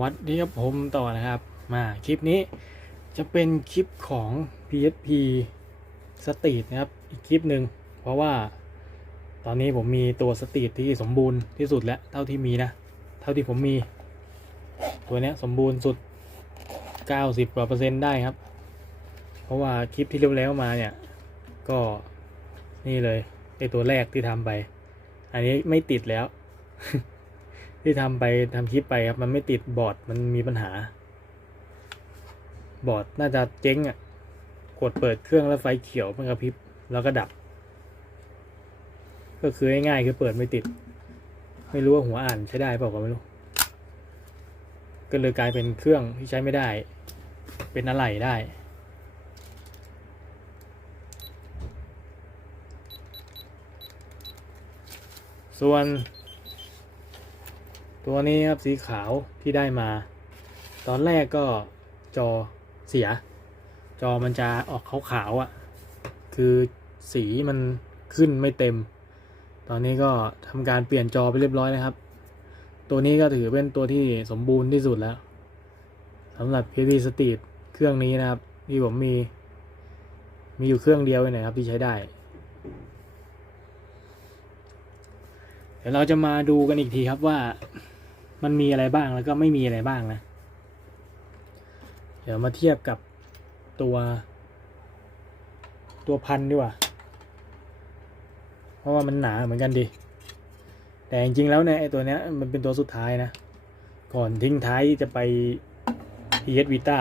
วัดีครับผมต่อนะครับ มาคลิปนี้จะเป็นคลิปของ PSP Street นะครับ อีกคลิปหนึ่งเพราะว่าตอนนี้ผมมีตัวสตรีทที่สมบูรณ์ที่สุดแล้วเท่าที่มีนะ เท่าที่ผมมี ตัวนี้สมบูรณ์สุด 90กว่าเปอร์เซ็นต์ได้ครับ เพราะว่าคลิปที่เร็วมาเนี่ย ก็นี่เลยไอตัวแรกที่ทำไป อันนี้ไม่ติดแล้ว ที่ทำไปทำคลิปไปครับ มันไม่ติดบอร์ดมันมีปัญหา บอร์ดน่าจะเจ๊งอะ กดเปิดเครื่องแล้วไฟเขียวมันกระพริบแล้วก็ดับ ก็คือง่ายๆคือเปิดไม่ติด ไม่รู้ว่าหัวอ่านใช้ได้เปล่าก็ไม่รู้ ก็เลยกลายเป็นเครื่องที่ใช้ไม่ได้ เป็นอะไรได้ส่วน ตัวนี้ครับสีขาวที่ได้มา ตอนแรกก็จอเสีย จอมันจะออกขาวๆอะ่ะ คือสีมันขึ้นไม่เต็ม ตอนนี้ก็ทำการเปลี่ยนจอไปเรียบร้อยนะครับ ตัวนี้ก็ถือเป็นตัวที่สมบูรณ์ที่สุดแล้วสำหรับ PSP Street เครื่องนี้นะครับ ที่ผมมี มีอยู่เครื่องเดียวเองนะครับที่ใช้ได้ เดี๋ยวเราจะมาดูกันอีกทีครับว่า มันมีอะไรบ้างแล้วก็ไม่มีอะไรบ้างนะ เดี๋ยวมาเทียบกับตัว ตัวพันดีกว่า เพราะว่ามันหนาเหมือนกันดี แต่จริงๆแล้วเนี่ยไอ้ตัวเนี้ยมันเป็นตัวสุดท้ายนะ ก่อนทิ้งท้ายจะไป PS Vita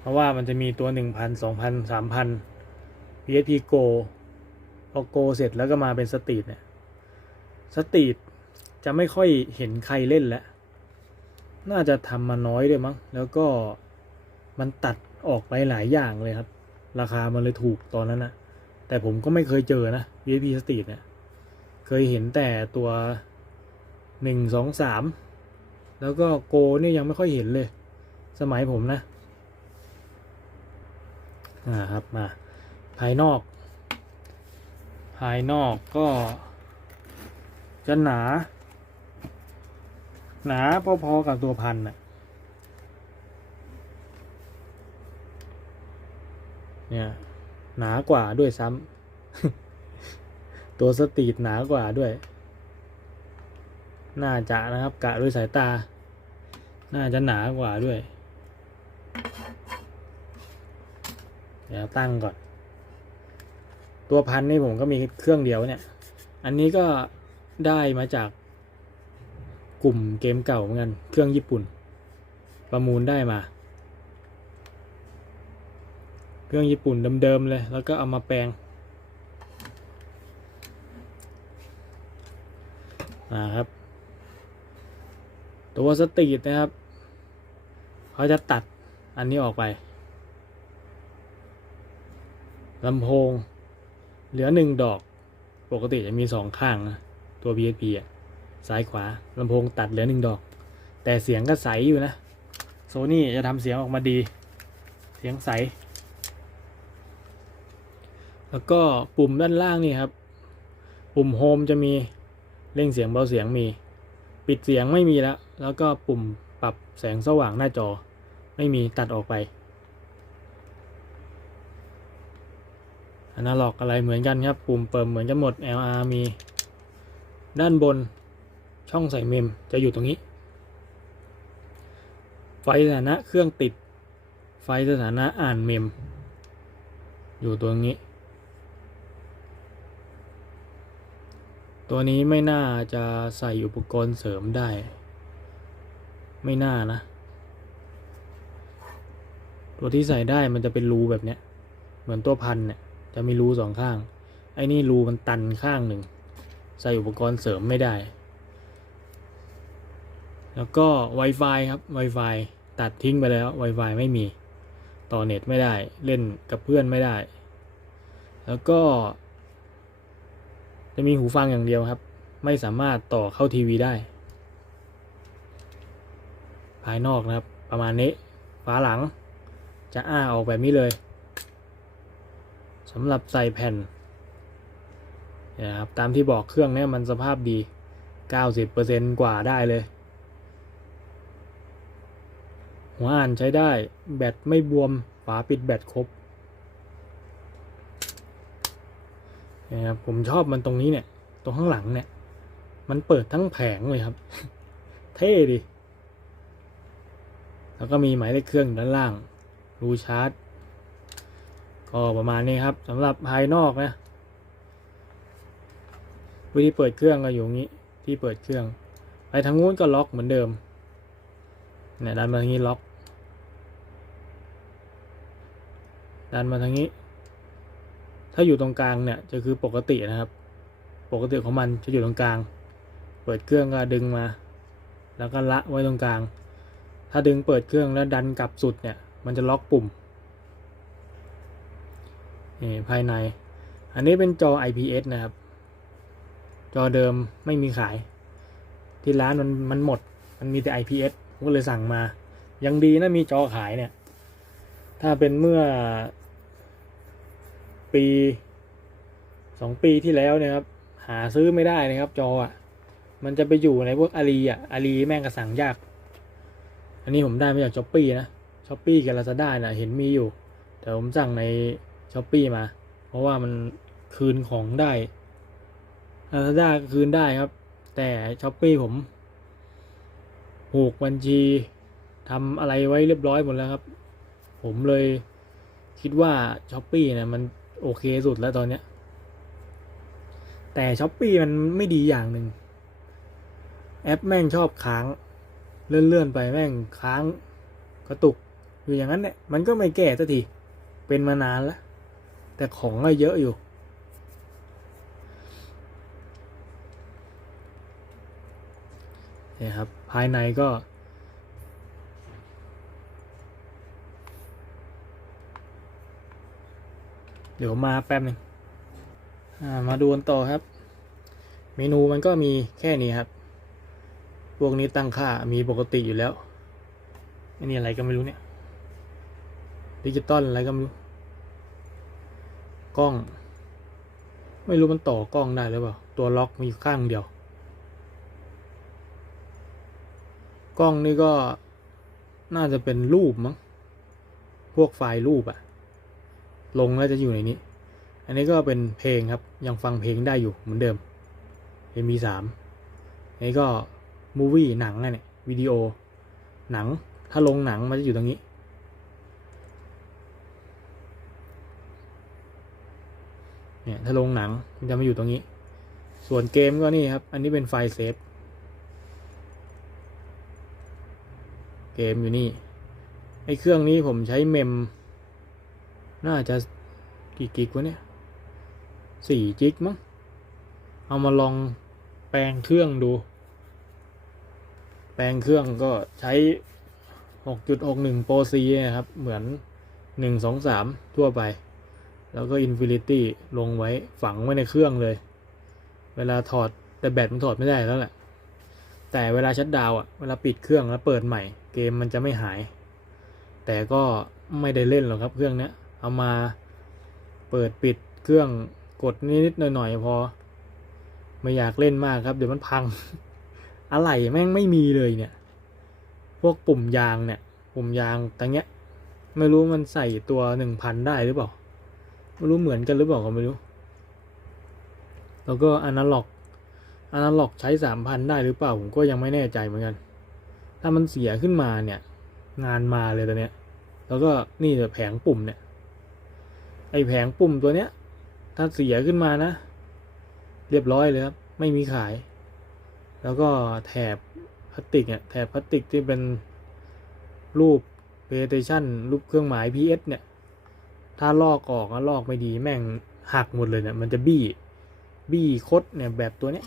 เพราะว่ามันจะมีตัว 1,000 2,000 3,000 PSP Go พอ Go เสร็จแล้วก็มาเป็นสตรีทเนี่ยสตรีท จะไม่ค่อยเห็นใครเล่นแล้ว น่าจะทำมาน้อยด้วยมั้ง แล้วก็มันตัดออกไปหลายอย่างเลยครับ ราคามันเลยถูกตอนนั้นนะแต่ผมก็ไม่เคยเจอนะ VIP Street เนี่ยเคยเห็นแต่ตัวหนึ่งสองสามแล้วก็โกเนี่ยยังไม่ค่อยเห็นเลย สมัยผมนะ อ่าครับมา ภายนอก ภายนอกก็จะหนา หนาพอๆกับตัวพันน่ะเนี่ยหนากว่าด้วยซ้ำตัวสตรีทหนากว่าด้วย น่าจะนะครับ กะด้วยสายตา น่าจะหนากว่าด้วย เดี๋ยวตั้งก่อน ตัวพันนี่ผมก็มีเครื่องเดียวเนี่ย อันนี้ก็ได้มาจาก กลุ่มเกมเก่าเหมือนกัน เครื่องญี่ปุ่น ประมูลได้มา เครื่องญี่ปุ่นเดิมๆเลย แล้วก็เอามาแปลงนะครับ ตัวสตรีทนะครับ เขาจะตัดอันนี้ออกไปลำโพง เหลือหนึ่งดอก ปกติจะมีสองข้างนะ ตัว PSP อะ ซ้ายขวาลำโพงตัดเหลือหนึ่งดอก แต่เสียงก็ใสอยู่นะโซนี่จะทำเสียงออกมาดี เสียงใส แล้วก็ปุ่มด้านล่างนี่ครับ ปุ่มโฮมจะมีเร่งเสียงเบาเสียงมี ปิดเสียงไม่มีแล้ว แล้วก็ปุ่มปรับแสงสว่างหน้าจอ ไม่มีตัดออกไปอนาล็อกอะไรเหมือนกันครับ ปุ่มเปิมเหมือนกันหมด LR มี ด้านบน ช่องใส่เมมจะอยู่ตรงนี้ ไฟสถานะเครื่องติด ไฟสถานะอ่านเมม อยู่ตรงนี้ ตัวนี้ไม่น่าจะใส่อุปกรณ์เสริมได้ ไม่น่านะ ตัวที่ใส่ได้มันจะเป็นรูแบบเนี้ย เหมือนตัวพันเนี่ยจะมีรูสองข้าง ไอ้นี่รูมันตันข้างหนึ่ง ใส่อุปกรณ์เสริมไม่ได้ แล้วก็ Wi-Fi ครับ Wi-Fi ตัดทิ้งไปแล้ว Wi-Fi ไม่มี ต่อเน็ตไม่ได้ เล่นกับเพื่อนไม่ได้ แล้วก็ จะมีหูฟังอย่างเดียวครับ ไม่สามารถต่อเข้าทีวีได้ ภายนอกนะครับ ประมาณนี้ ฝาหลัง จะอ้าออกแบบนี้เลยสำหรับใส่แผ่นนี่ยครับตามที่บอกเครื่องเนี้ยมันสภาพดี 90%กว่าได้เลย หัวอ่านใช้ได้ แบตไม่บวม ฝาปิดแบตครบนะครับผมชอบมันตรงนี้เนี่ย ตรงข้างหลังเนี่ย มันเปิดทั้งแผงเลยครับ เท่ดิแล้วก็มีหมายเลขเครื่องด้านล่าง รูชาร์จ ก็ประมาณนี้ครับสำหรับภายนอกนะ วิธีเปิดเครื่องก็อยู่งนี้ ที่เปิดเครื่อง ไปทางนู้นก็ล็อกเหมือนเดิม เนี่ยดันมาทางนี้ล็อก ดันมาทางนี้ ถ้าอยู่ตรงกลางเนี่ยจะคือปกตินะครับ ปกติของมันจะอยู่ตรงกลาง เปิดเครื่องก็ดึงมา แล้วก็ละไว้ตรงกลาง ถ้าดึงเปิดเครื่องแล้วดันกลับสุดเนี่ย มันจะล็อกปุ่มนี่ภายใน อันนี้เป็นจอ IPS นะครับ จอเดิมไม่มีขาย ที่ร้านมันมันหมด มันมีแต่ IPS ผมก็เลยสั่งมา ยังดีนะมีจอขายเนี่ย ถ้าเป็นเมื่อ ปีสองปีที่แล้วเนี่ยครับหาซื้อไม่ได้นะครับ จออะ มันจะไปอยู่ในพวกอารีอะอารีแม่งกระสั่งยาก อันนี้ผมได้มาจากช้อปปี้นะช้อปปี้กับลาซาด้าน่ะเห็นมีอยู่ แต่ผมสั่งในช้อปปี้มา เพราะว่ามันคืนของได้ลาซาด้าคืนได้ครับ แต่ช้อปปี้ผม ผูกบัญชีทำอะไรไว้เรียบร้อยหมดแล้วครับ ผมเลยคิดว่าช้อปปี้เนี่ยมันโอเคสุดแล้วตอนเนี้ย แต่ช้อปปี้มันไม่ดีอย่างหนึ่งแอปแม่งชอบค้าง เลื่อนๆไปแม่งค้างกระตุก อยู่อย่างนั้นเนี่ยมันก็ไม่แก้สักทีเป็นมานานแล้ว แต่ของก็เยอะอยู่ เนี่ยครับ ภายในก็ เดี๋ยวมาแป๊บหนึ่งมาดูกันต่อครับ เมนูมันก็มีแค่นี้ครับ พวกนี้ตั้งค่ามีปกติอยู่แล้วอันนี้อะไรก็ไม่รู้เนี่ยดิจิตอลอะไรก็ไม่รู้ กล้อง ไม่รู้มันต่อกล้องได้หรือเปล่า ตัวล็อกมีอยู่ข้างเดียว กล้องนี่ก็น่าจะเป็นรูปมั้ง พวกไฟล์รูปอะลงแล้วจะอยู่ในนี้ อันนี้ก็เป็นเพลงครับ ยังฟังเพลงได้อยู่เหมือนเดิม MP3 อันนี้ก็มูวี่หนังนะเนี่ยวิดีโอ หนัง ถ้าลงหนังมันจะอยู่ตรงนี้ เนี่ยถ้าลงหนังมันจะมาอยู่ตรงนี้ ส่วนเกมก็นี่ครับ อันนี้เป็นไฟล์เซฟ เกมอยู่นี่ ไอเครื่องนี้ผมใช้เมม น่าจะกี่กิกวะเนี่ยสี่จิกมั้ง เอามาลองแปลงเครื่องดู แปลงเครื่องก็ใช้ 6.61 Pro C นะครับ เหมือน 123 ทั่วไป แล้วก็ Infinity ลงไว้ฝังไว้ในเครื่องเลย เวลาถอดแต่แบตมันถอดไม่ได้แล้วแหละ แต่เวลาชัดดาวอะเวลาปิดเครื่องแล้วเปิดใหม่ เกมมันจะไม่หาย แต่ก็ไม่ได้เล่นหรอกครับเครื่องเนี้ยเอามาเปิดปิดเครื่องกดนิดๆหน่อยๆพอ ไม่อยากเล่นมากครับเดี๋ยวมันพัง อะไรแม่งไม่มีเลยเนี่ย พวกปุ่มยางเนี่ย ปุ่มยางตั้งเนี้ย ไม่รู้มันใส่ตัวหนึ่งพันได้หรือเปล่า ไม่รู้เหมือนกันหรือเปล่าก็ไม่รู้ แล้วก็อนาล็อก อนาล็อกใช้สามพันได้หรือเปล่า ผมก็ยังไม่แน่ใจเหมือนกัน ถ้ามันเสียขึ้นมาเนี่ย งานมาเลยตัวเนี้ย แล้วก็นี่แต่แผงปุ่มเนี่ย ไอแผงปุ่มตัวเนี้ย ถ้าเสียขึ้นมานะ เรียบร้อยเลยครับ ไม่มีขาย แล้วก็แถบพลาสติกเนี่ย แถบพลาสติกที่เป็นรูป PlayStation รูปเครื่องหมาย PS เนี่ย ถ้าลอกออกแล้วลอกไม่ดีแม่งหักหมดเลยเนี่ย มันจะบี้ บี้คดเนี่ยแบบตัวเนี้ย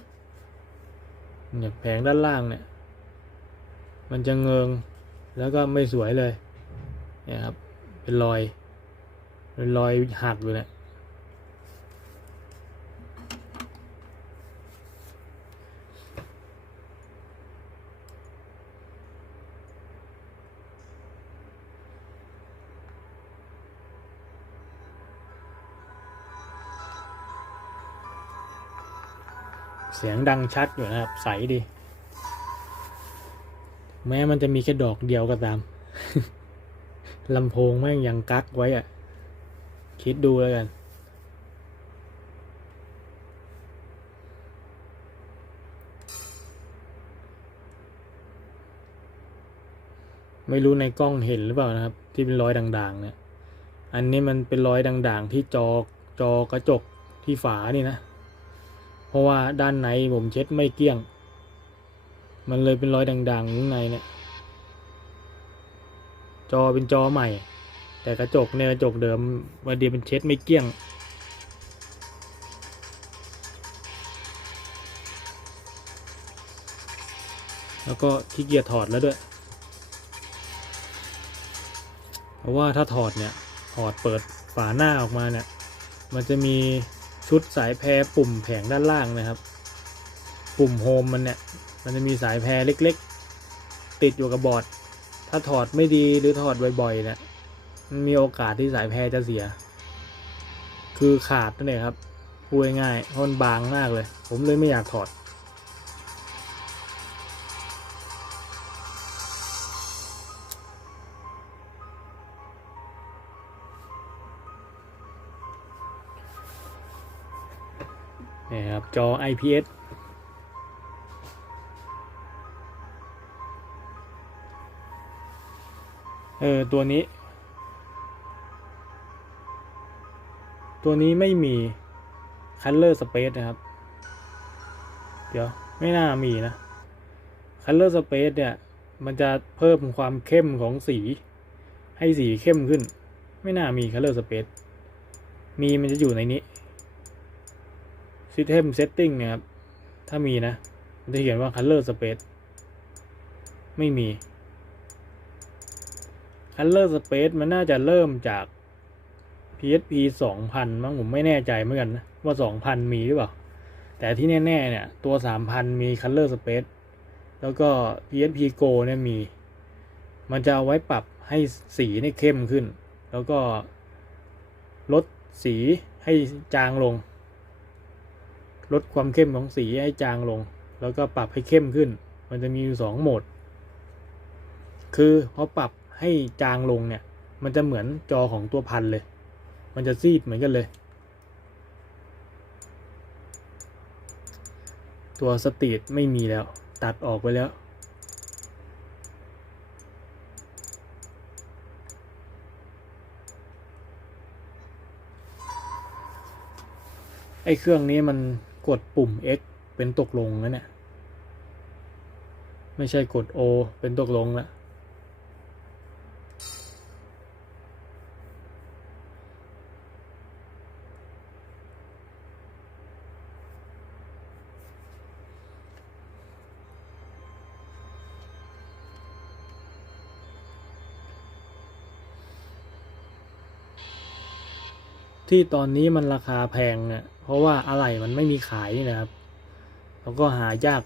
เนี่ยแผงด้านล่างเนี่ย มันจะเงิงแล้วก็ไม่สวยเลย เนี่ยครับ เป็นรอย เป็นรอยหักอยู่เนี่ย เสียงดังชัดอยู่นะครับ ใสดี แม้มันจะมีแค่ดอกเดียวก็ตามลำโพงแม่งยังกักไว้อะคิดดูแล้วกัน ไม่รู้ในกล้องเห็นหรือเปล่านะครับ ที่เป็นรอยด่างๆ เนี่ย อันนี้มันเป็นรอยด่างๆ ที่จอจอกระจกที่ฝานี่นะ เพราะว่าด้านในผมเช็ดไม่เกลี้ยง มันเลยเป็นรอยด่างๆข้างในเนี่ย จอเป็นจอใหม่ แต่กระจกเนี่ยกระจกเดิมวันเดียวเป็นเช็ดไม่เกลี้ยง แล้วก็ขี้เกียจถอดแล้วด้วย เพราะว่าถ้าถอดเนี่ยถอดเปิดฝาหน้าออกมาเนี่ย มันจะมี ชุดสายแพรปุ่มแผงด้านล่างนะครับ ปุ่มโฮมมันเนี่ยมันจะมีสายแพรเล็กๆ ติดอยู่กับบอร์ด ถ้าถอดไม่ดีหรือถอดบ่อยๆเนี่ยมันมีโอกาสที่สายแพรจะเสีย คือขาดนั่นเองครับพูดง่ายๆเพราะมันบางมากเลย ผมเลยไม่อยากถอด จอ IPS เออ ตัวนี้ ตัวนี้ไม่มี Color Space นะครับ เดี๋ยว ไม่น่ามีนะ Color Space เนี่ย มันจะเพิ่มความเข้มของสี ให้สีเข้มขึ้น ไม่น่ามี Color Space มีมันจะอยู่ในนี้ System Setting นี่ยครับ ถ้ามีนะ มันจะเขียนว่า Color Space ไม่มี Color Space มันน่าจะเริ่มจาก PSP 2000 มั้งผมไม่แน่ใจเหมือนกันนะ ว่า 2000 มีหรือเปล่า แต่ที่แน่ ๆ เนี่ย ตัว 3000 มี Color Space แล้วก็ PSP Go เนี่ยมี มันจะเอาไว้ปรับให้สีเนี่ยเข้มขึ้น แล้วก็ลดสีให้จางลง ลดความเข้มของสีให้จางลง แล้วก็ปรับให้เข้มขึ้น มันจะมีอยู่สองโหมด คือพอปรับให้จางลงเนี่ย มันจะเหมือนจอของตัวพันเลย มันจะซีดเหมือนกันเลย ตัวสตรีทไม่มีแล้ว ตัดออกไปแล้วไอ้เครื่องนี้มัน กดปุ่ม X เป็นตกลงแล้วเนี่ย ไม่ใช่กด O เป็นตกลงแล้ว ที่ตอนนี้มันราคาแพงเนี่ยเพราะว่าอะไหล่มันไม่มีขายนี่นะครับ แล้วก็หายาก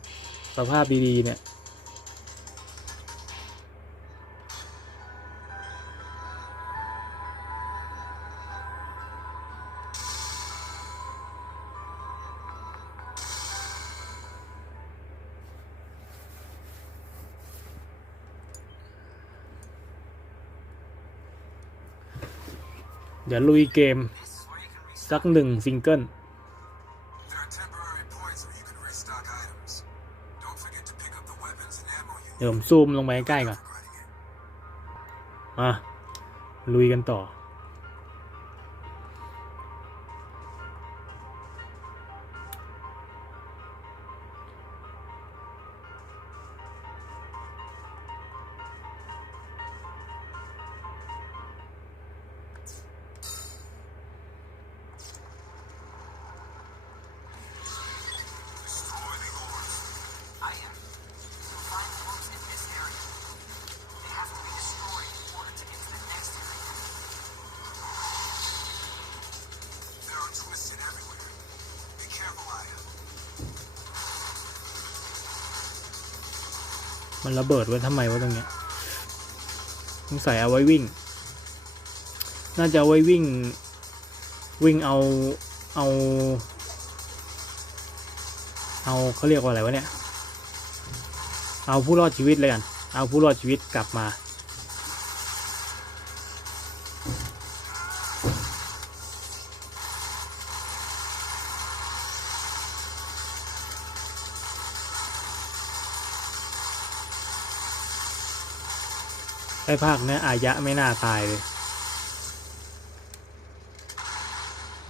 สภาพดีๆเนี่ยเดี๋ยวลุยเกม สักหนึ่งซิงเกิล There are temporary points where you can restock items. Don't forget to pick up the weapons and ammo you เดี๋ยวผมซูมลงไปใกล้ๆก่อน regretting it. มา ลุยกันต่อ มันระเบิดไว้ทำไมวะตรงเนี้ยสงสัยเอาไว้วิ่ง น่าจะาไว้วิ่ง วิ่งเอา เอา เอาเขาเรียกว่าอะไรวะเนี่ย เอาผู้รอดชีวิตเลยกัน เอาผู้รอดชีวิตกลับมา อ้ภาคเนี้ยอายะไม่น่าตายเลย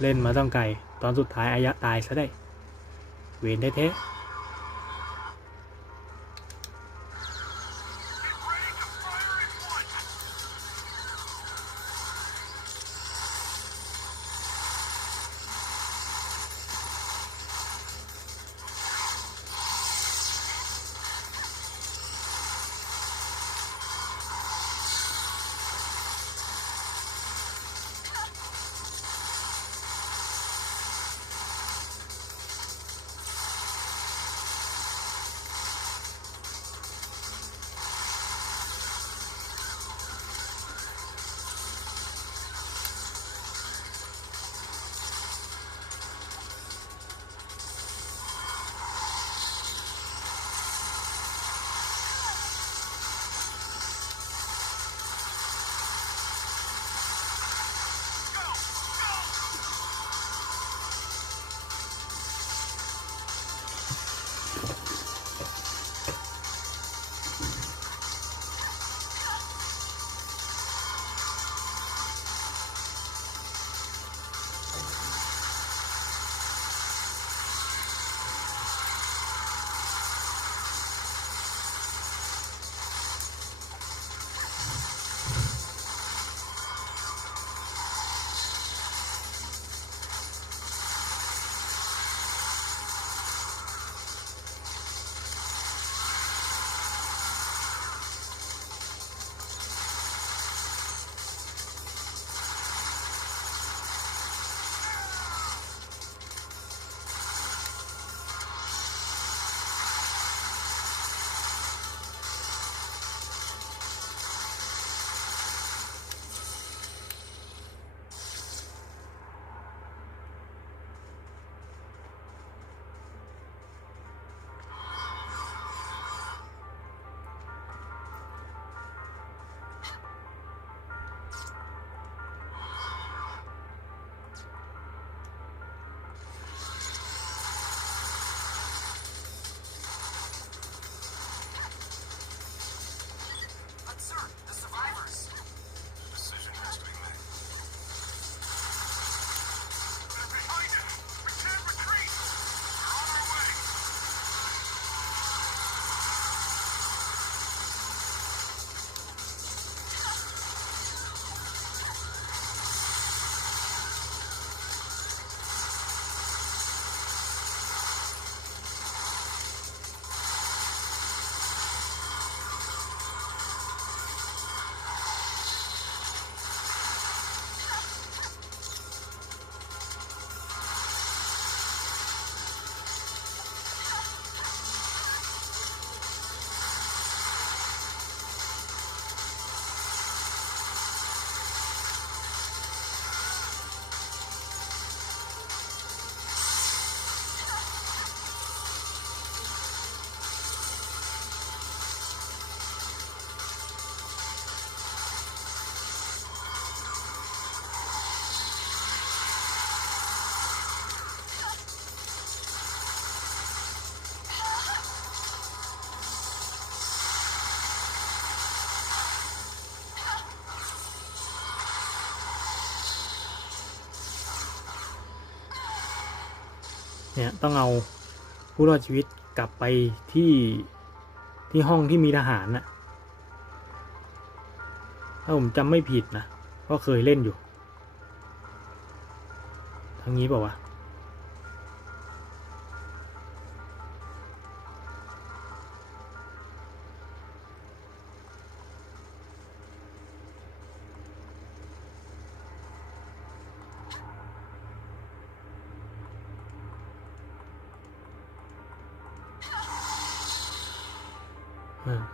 เล่นมาต้องไกล ตอนสุดท้ายอายะตายซะได้ เวนแท้ๆ เนี่ยต้องเอาผู้รอดชีวิตกลับไปที่ที่ห้องที่มีทหารน่ะถ้าผมจำไม่ผิดนะก็เคยเล่นอยู่ ทางนี้เปล่าวะ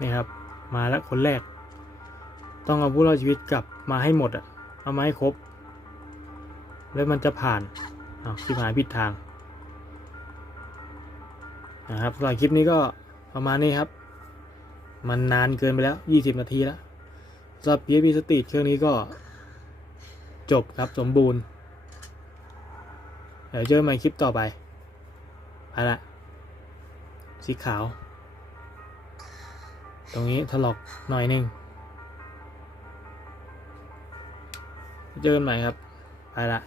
นี่ครับ มาแล้วคนแรก ต้องเอาผู้รอดชีวิตกลับมาให้หมดอะเอามาให้ครบ แล้วมันจะผ่านอ้าวชิบหายผิดทางนะครับสำหรับคลิปนี้ก็ประมาณนี้ครับ มันนานเกินไปแล้ว 20 นาทีแล้วสำหรับ PSP Street เครื่องนี้ก็จบครับสมบูรณ์ เดี๋ยวเจอกันใหม่คลิปต่อไปไปละสีขาว ตรงนี้ถลอกหน่อยหนึ่งเจอกันใหม่ครับ ไปละ